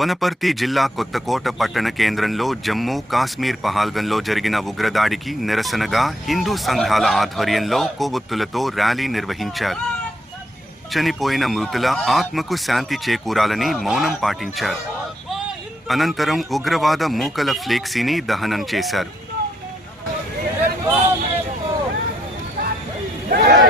వనపర్తి జిల్లా కొత్తకోట పట్టణ కేంద్రంలో జమ్మూ కాశ్మీర్ పహాల్గన్లో జరిగిన ఉగ్రదాడికి నిరసనగా హిందూ సంఘాల ఆధ్వర్యంలో కొవ్వొత్తులతో ర్యాలీ నిర్వహించారు చనిపోయిన మృతుల ఆత్మకు శాంతి చేకూరాలని మౌనం పాటించారు అనంతరం ఉగ్రవాద మూకల ఫ్లెక్సీని దహనం చేశారు Yeah.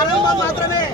ఆరంభం మాత్రమే